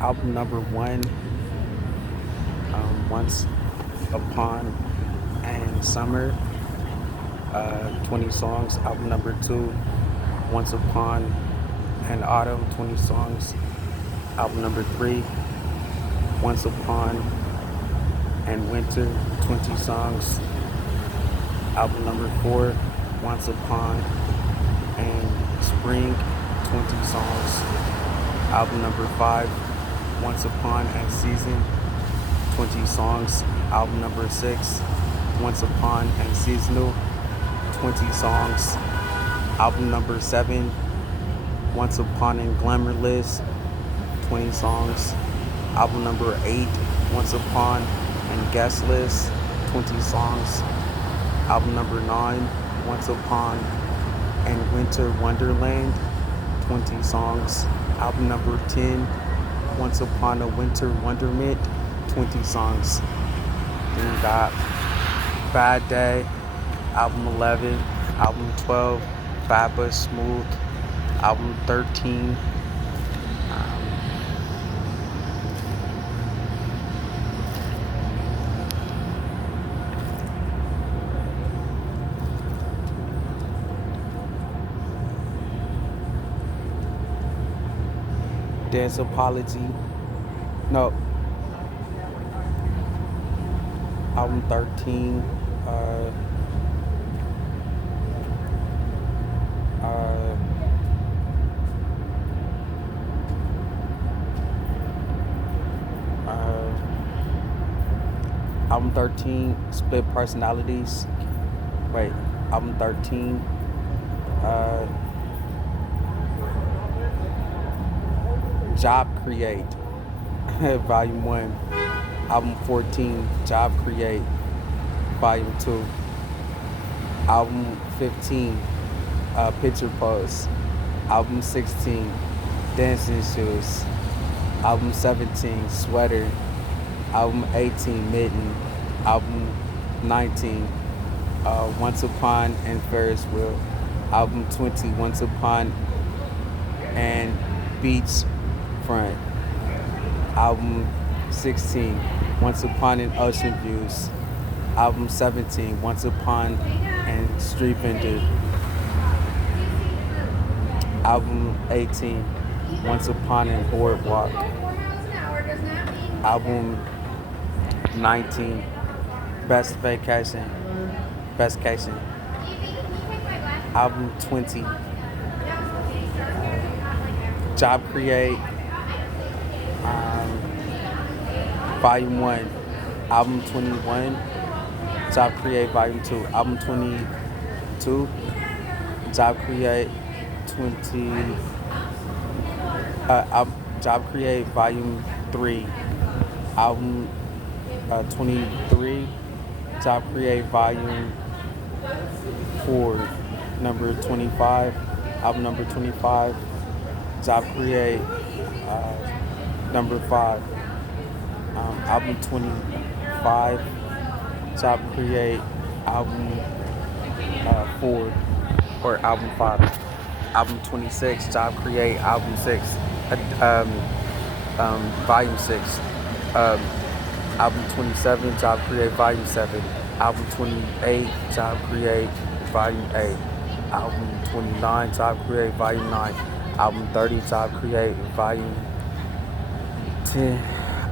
Album number one, Once Upon and Summer, 20 songs. Album number two, Once Upon and Autumn, 20 songs. Album number three, Once Upon and Winter, 20 songs. Album number four, Once Upon and Spring, 20 songs. Album number five, Once Upon and Season, 20 songs. Album number six, Once Upon and Seasonal, 20 songs. Album number seven, Once Upon and Glamourless, 20 songs. Album number eight, Once Upon and Guest List, 20 songs. Album number nine, Once Upon and Winter Wonderland, 20 songs. Album number 10, Once Upon a Winter Wonderment, 20 songs. Then we got Bad Day, album 11, album 12, Bad But Smooth, album 13. Dance Apology, no, album 13, album 13, Split Personalities, wait, album 13, Job Create, Volume 1, album 14, Job Create, Volume 2, album 15, Picture Pose, album 16, Dancing Shoes, album 17, Sweater, album 18, Mitten, album 19, Once Upon and Ferris Wheel, album 20, Once Upon and Beach Front, album 16, Once Upon and Ocean Views, album 17, Once Upon and Street Vendor, album 18, Once Upon and Boardwalk, album 19, Best Vacation, album 20, Job Create, Volume 1, album 21, Job Create, Volume 2, album 22, Job Create, 20, Job Create, Volume 3, album 23, Job Create, Volume 4, number 25, album number 25, Job Create, number 5, album 25, Job Create, album 4, or album 5, album 26, Job Create, album 6, volume 6, album 27, Job Create, volume 7, album 28, Job Create, volume 8, album 29, Job Create, volume 9, album 30, Job Create, volume 10,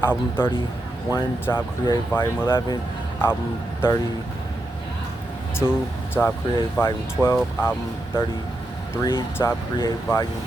album 31, Job Create, volume 11, album 32, Job Create, volume 12, album 33, Job Create, volume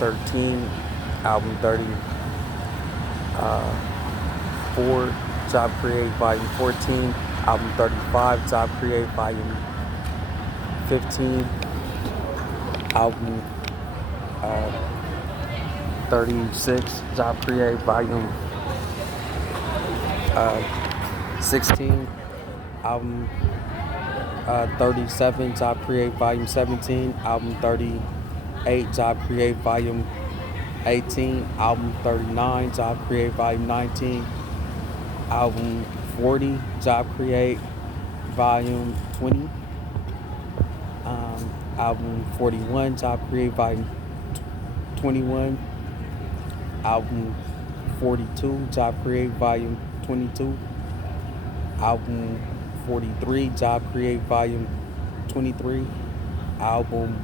13, album 34, Job Create, volume 14, album 35, Job Create, volume 15, album 36, Job Create, volume 16, album 37, Job Create, volume 17, album 38, Job Create, volume 18, album 39, Job Create, volume 19, album 40, Job Create, volume 20, album 41, Job Create, volume 21, album 42, Job Create Volume 22. Album 43, Job Create Volume 23. Album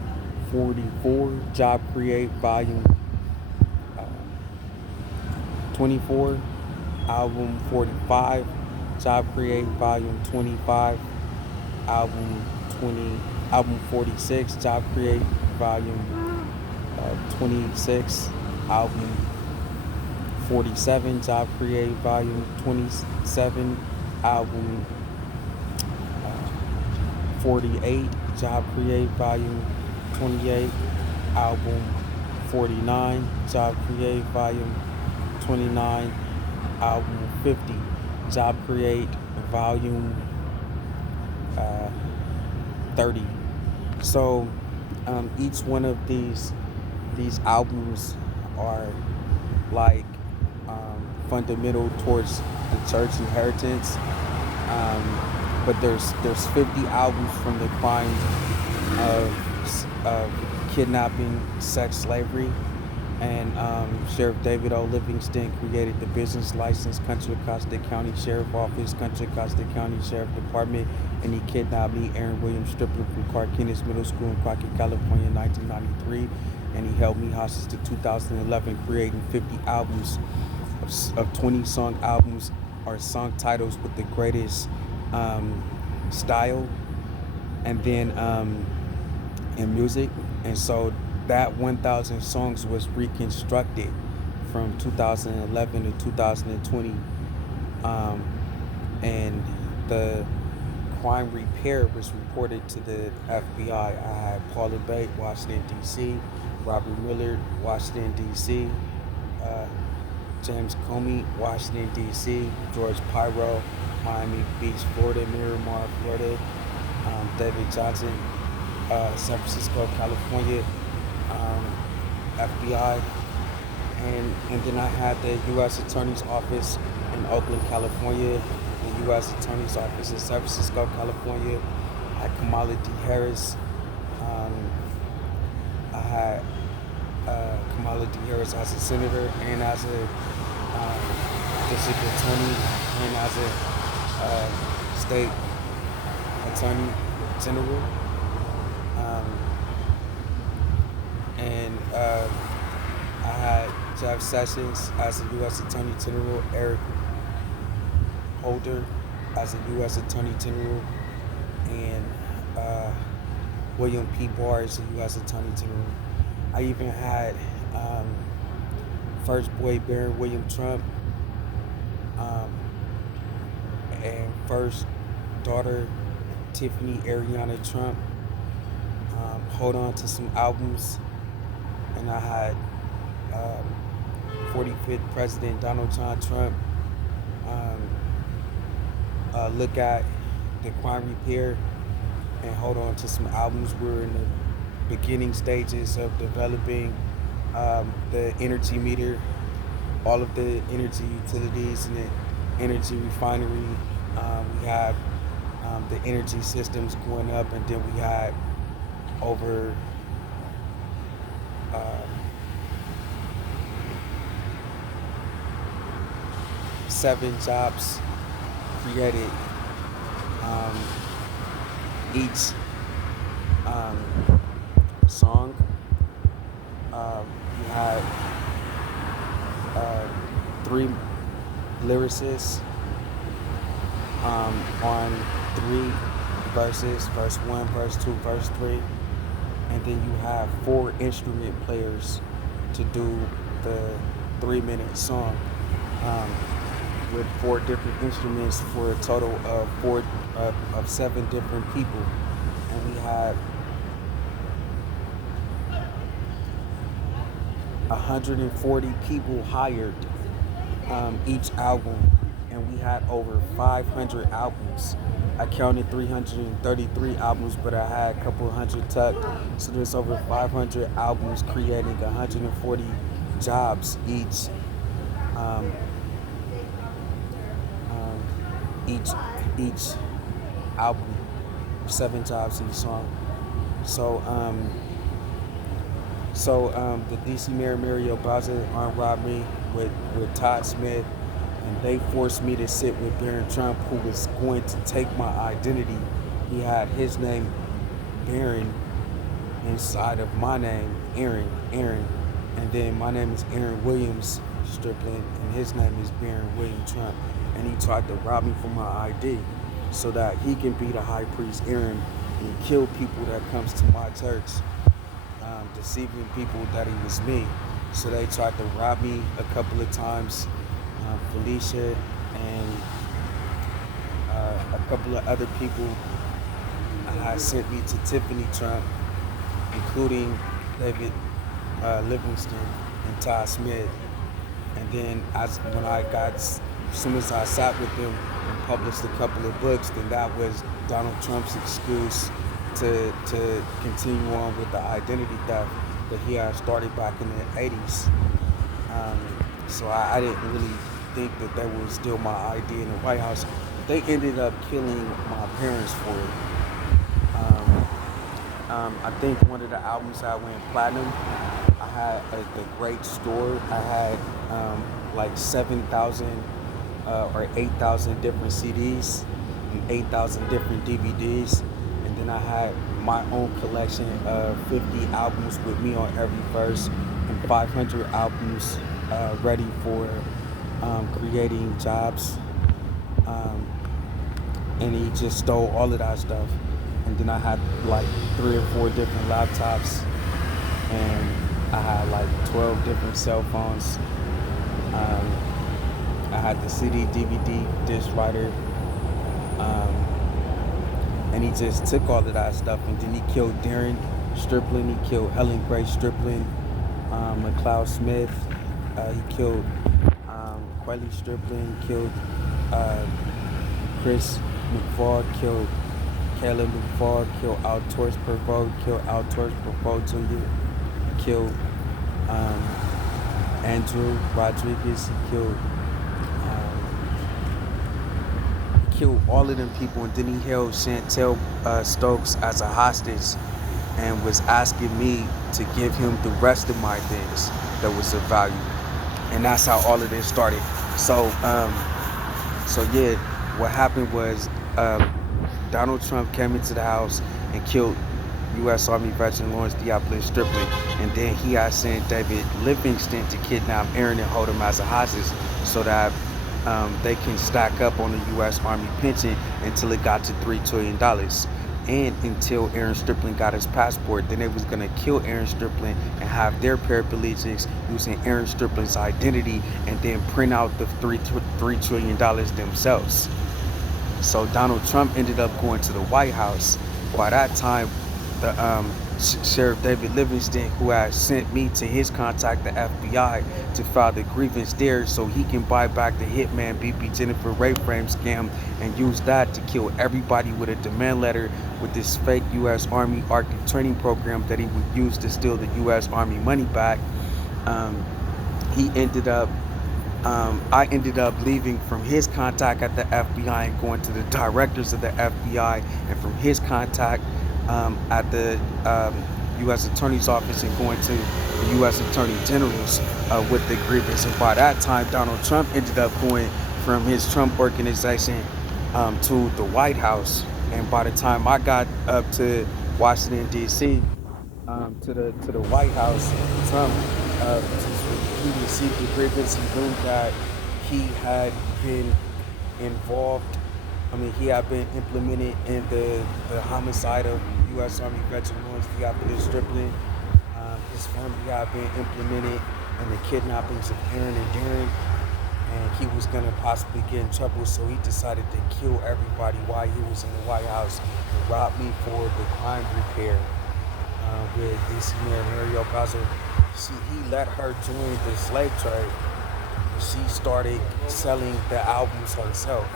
44, Job Create Volume 24. Album 45, Job Create Volume 25. Album 20, Album 46, Job Create Volume 26. Album 47, Job Create Volume 27. Album 48, Job Create Volume 28. Album 49, Job Create Volume 29. Album 50, Job Create Volume 30. So each one of these albums are like fundamental towards the church inheritance. But there's 50 albums from the crime of kidnapping, sex slavery, and Sheriff David O. Livingston created the business license, Contra Costa County Sheriff Office, Contra Costa County Sheriff Department, and he kidnapped me, Aaren William Striplin, from Carquinez Middle School in Crockett, California in 1993, and he held me hostage to 2011, creating 50 albums of 20 song albums or song titles with the greatest style and then in music. And so that 1,000 songs was reconstructed from 2011 to 2020, and the crime repair was reported to the FBI. I had Paula Bate, Washington, D.C., Robert Millard, Washington, D.C., James Comey, Washington, D.C., George Pyro, Miami Beach, Florida, Miramar, Florida, David Johnson, San Francisco, California, FBI, and then I had the U.S. Attorney's Office in Oakland, California, the U.S. Attorney's Office in San Francisco, California. I had Kamala D. Harris. I had Kamala D. Harris as a senator and as a district attorney and as a state attorney general. And I had Jeff Sessions as a U.S. Attorney General, Eric Holder as a U.S. Attorney General, and William P. Barr as a U.S. Attorney General. I even had first boy Baron William Trump and first daughter Tiffany Ariana Trump hold on to some albums. And I had 45th President Donald John Trump look at the crime repair and hold on to some albums. We're in the beginning stages of developing the energy meter, all of the energy utilities and the energy refinery. We have the energy systems going up, and then we had over 7 jobs created each song. We had 3 lyricists on 3 verses, verse 1, verse 2, verse 3. And then you have 4 instrument players to do the 3-minute song with 4 different instruments for a total of 7 different people. And we had 140 people hired each album, and we had over 500 albums. I counted 333 albums, but I had a couple hundred tucked, so there's over 500 albums creating 140 jobs each. Each album, 7 jobs each song. So So the DC Mayor Mario Bowser armed robbery with Todd Smith, and they forced me to sit with Barron Trump, who was going to take my identity. He had his name Barron inside of my name, Aaron, and then my name is Aaren Williams Striplin, and his name is Barron William Trump, and he tried to rob me from my ID so that he can be the high priest Aaron and kill people that comes to my church, deceiving people that he was me. So they tried to rob me a couple of times. Felicia and a couple of other people had sent me to Tiffany Trump, including David Livingston and Todd Smith. And then as soon as I sat with them and published a couple of books, then that was Donald Trump's excuse to continue on with the identity theft that he had started back in the 80s. So I didn't really think that they would steal my ID in the White House. They ended up killing my parents for it. I think one of the albums I went platinum, I had the Great Store. I had like 7,000 or 8,000 different CDs and 8,000 different DVDs. And then I had my own collection of 50 albums with me on every verse and 500 albums ready for creating jobs. And he just stole all of that stuff. And then I had like 3 or 4 different laptops, and I had like 12 different cell phones. I had the CD, DVD, disc writer, and he just took all of that stuff. And then he killed Aaren Striplin, he killed Helen Grace Striplin, McLeod Smith, he killed Quelly Striplin, killed Chris McFaul, killed Caleb McFaul, killed Altorce Perveau, killed Altorce Perveau Jr., killed Andrew Rodriguez, he killed all of them people, and then he held Chantel Stokes as a hostage and was asking me to give him the rest of my things that was of value. And that's how all of this started. So yeah, what happened was Donald Trump came into the house and killed U.S. Army veteran Lawrence Theophilus Striplin, and then he had sent David Livingston to kidnap Aaron and hold him as a hostage so that they can stack up on the U.S. Army pension until it got to $3 trillion. And until Aaren Striplin got his passport, then they was gonna kill Aaren Striplin and have their paraplegics using Aaren Striplin's identity and then print out the $3 trillion themselves. So Donald Trump ended up going to the White House. By that time, the Sheriff David Livingston, who had sent me to his contact, the FBI, to file the grievance there so he can buy back the hitman BP Jennifer Ray Frame scam and use that to kill everybody with a demand letter with this fake U.S. Army Arctic training program that he would use to steal the U.S. Army money back. I ended up leaving from his contact at the FBI and going to the directors of the FBI, and from his contact at the U.S. Attorney's Office and going to the U.S. Attorney General's with the grievance. And by that time, Donald Trump ended up going from his Trump organization to the White House. And by the time I got up to Washington, D.C., to the White House, Trump, he received the grievance. He knew that he had been involved. He had been implemented in the homicide of U.S. Army veteran Lawrence Theophilus Striplin. His family had been implemented in the kidnappings of Aaron and Darren, and he was going to possibly get in trouble, so he decided to kill everybody while he was in the White House and rob me for the crime repair with DC Mayor Mario Bowser. He let her join the slave trade. She started selling the albums herself,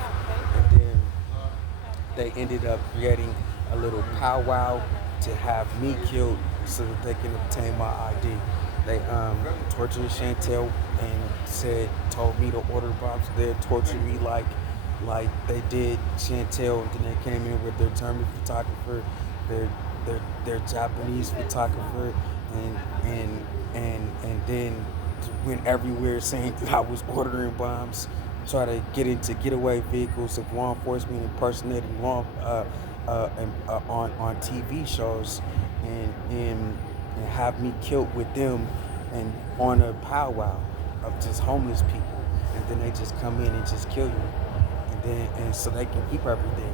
and then they ended up creating a little powwow to have me killed so that they can obtain my ID. They tortured Chantel and told me to order bombs. They tortured me like they did Chantel, and then they came in with their German photographer, their Japanese photographer, and and then went everywhere saying that I was ordering bombs, try to get into getaway vehicles of law enforcement impersonating on TV shows, and have me killed with them, and on a powwow of just homeless people, and then they just come in and just kill you, and so they can keep everything.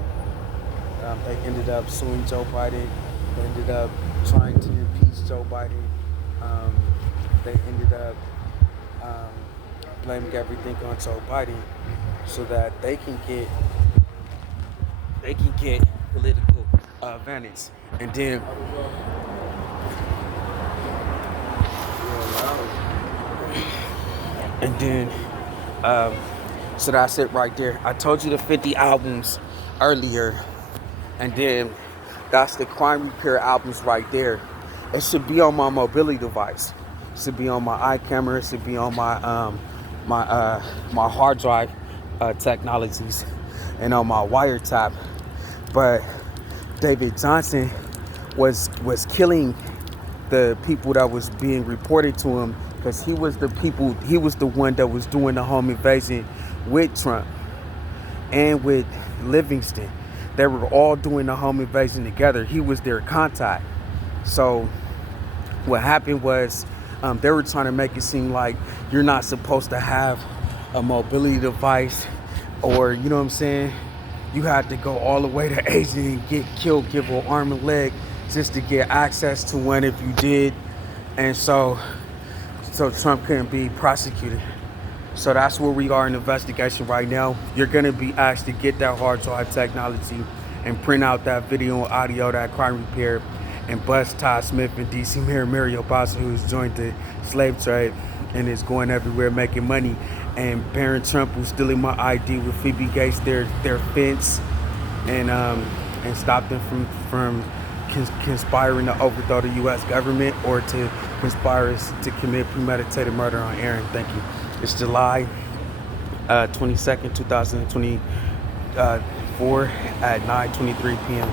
They ended up suing Joe Biden. They ended up trying to impeach Joe Biden. Um, they ended up um, blaming everything on Joe Biden so that they can get political advantage. And then and then so that's it right there. I told you the 50 albums earlier, and then that's the crime repair albums right there. It should be on my mobility device. It should be on my iCamera. It should be on my hard drive technologies and on my wiretap. But David Johnson was killing the people that was being reported to him, because he was the one that was doing the home invasion with Trump and with Livingston. They were all doing the home invasion together. He was their contact. So what happened was they were trying to make it seem like you're not supposed to have a mobility device, or, you know what I'm saying, you had to go all the way to Asia and get killed, give an arm and leg just to get access to one if you did. And so Trump couldn't be prosecuted. So that's where we are in the investigation right now. You're going to be asked to get that hard drive technology and print out that video and audio, that crime repair, and bust Todd Smith and DC Mayor Mario Bowser, who's joined the slave trade and is going everywhere making money, and Barron Trump, who's stealing my ID with Phoebe Gates, their fence, and stop them from conspiring to overthrow the U.S. government, or to conspire to commit premeditated murder on Aaren. Thank you. It's July 22nd, 2024 at 9:23 p.m.